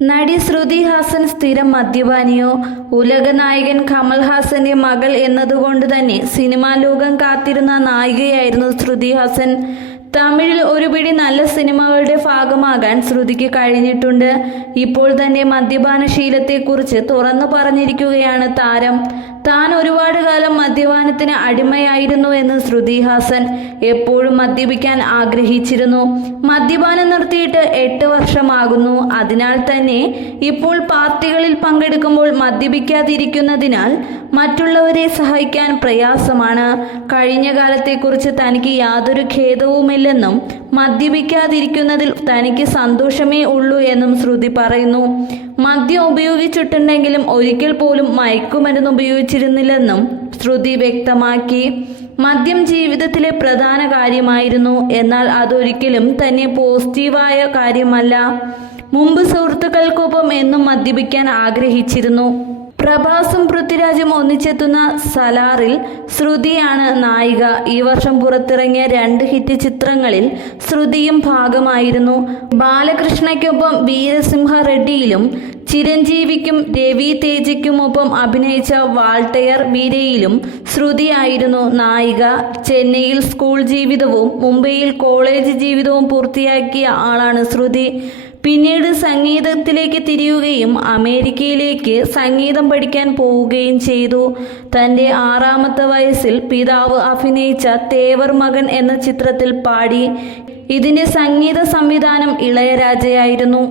നടി ശ്രുതി ഹാസൻ സ്ഥിരം മദ്യപാനിയോ? ഉലകനായകൻ കമൽഹാസന്റെ മകൾ എന്നതുകൊണ്ട് തന്നെ സിനിമാ ലോകം കാത്തിരുന്ന നായികയായിരുന്നു ശ്രുതി ഹാസൻ. തമിഴിൽ ഒരു പിടി നല്ല സിനിമകളുടെ ഭാഗമാകാൻ ശ്രുതിക്ക് കഴിഞ്ഞിട്ടുണ്ട്. ഇപ്പോൾ തന്നെ മദ്യപാന ശീലത്തെക്കുറിച്ച് തുറന്നു പറഞ്ഞിരിക്കുകയാണ് താരം. താൻ ഒരുപാട് കാലം മദ്യപാനത്തിന് അടിമയായിരുന്നു എന്ന് ശ്രുതി ഹാസൻ എപ്പോഴും മദ്യപിക്കാൻ ആഗ്രഹിച്ചിരുന്നു. മദ്യപാനം നിർത്തിയിട്ട് 8 വർഷമാകുന്നു. അതിനാൽ തന്നെ ഇപ്പോൾ പാർട്ടികളിൽ പങ്കെടുക്കുമ്പോൾ മദ്യപിക്കാതിരിക്കുന്നതിനാൽ മറ്റുള്ളവരെ സഹായിക്കാൻ പ്രയാസമാണ്. കഴിഞ്ഞ കാലത്തെക്കുറിച്ച് തനിക്ക് യാതൊരു ഖേദവുമില്ലെന്നും മദ്യപിക്കാതിരിക്കുന്നതിൽ തനിക്ക് സന്തോഷമേ ഉള്ളൂ എന്നും ശ്രുതി പറയുന്നു. മദ്യം ഉപയോഗിച്ചിട്ടുണ്ടെങ്കിലും ഒരിക്കൽ പോലും മയക്കുമരുന്ന് ഉപയോഗിച്ചിരുന്നില്ലെന്നും ശ്രുതി വ്യക്തമാക്കി. മദ്യം ജീവിതത്തിലെ പ്രധാന കാര്യമായിരുന്നു, എന്നാൽ അതൊരിക്കലും തന്നെ പോസിറ്റീവായ കാര്യമല്ല. മുമ്പ് സുഹൃത്തുക്കൾക്കൊപ്പം എന്നും മദ്യപിക്കാൻ ആഗ്രഹിച്ചിരുന്നു. പ്രഭാസും പൃഥ്വിരാജും ഒന്നിച്ചെത്തുന്ന സലാറിൽ ശ്രുതിയാണ് നായിക. ഈ വർഷം പുറത്തിറങ്ങിയ 2 ഹിറ്റ് ചിത്രങ്ങളിൽ ശ്രുതിയും ഭാഗമായിരുന്നു. ബാലകൃഷ്ണയ്ക്കൊപ്പം വീരസിംഹ റെഡ്ഡിയിലും ചിരഞ്ജീവിക്കും രവി തേജയ്ക്കുമൊപ്പം അഭിനയിച്ച വാൾട്ടയർ വീരയിലും ശ്രുതിയായിരുന്നു നായിക. ചെന്നൈയിൽ സ്കൂൾ ജീവിതവും മുംബൈയിൽ കോളേജ് ജീവിതവും പൂർത്തിയാക്കിയ ആളാണ് ശ്രുതി. പിന്നീട് സംഗീതത്തിലേക്ക് തിരിയുകയും അമേരിക്കയിലേക്ക് സംഗീതം പഠിക്കാൻ പോവുകയും ചെയ്തു. തൻ്റെ 6ാമത്തെ വയസ്സിൽ പിതാവ് അഭിനയിച്ച തേവർ മകൻ എന്ന ചിത്രത്തിൽ പാടി. ഇതിൻ്റെ സംഗീത സംവിധാനം ഇളയരാജയായിരുന്നു.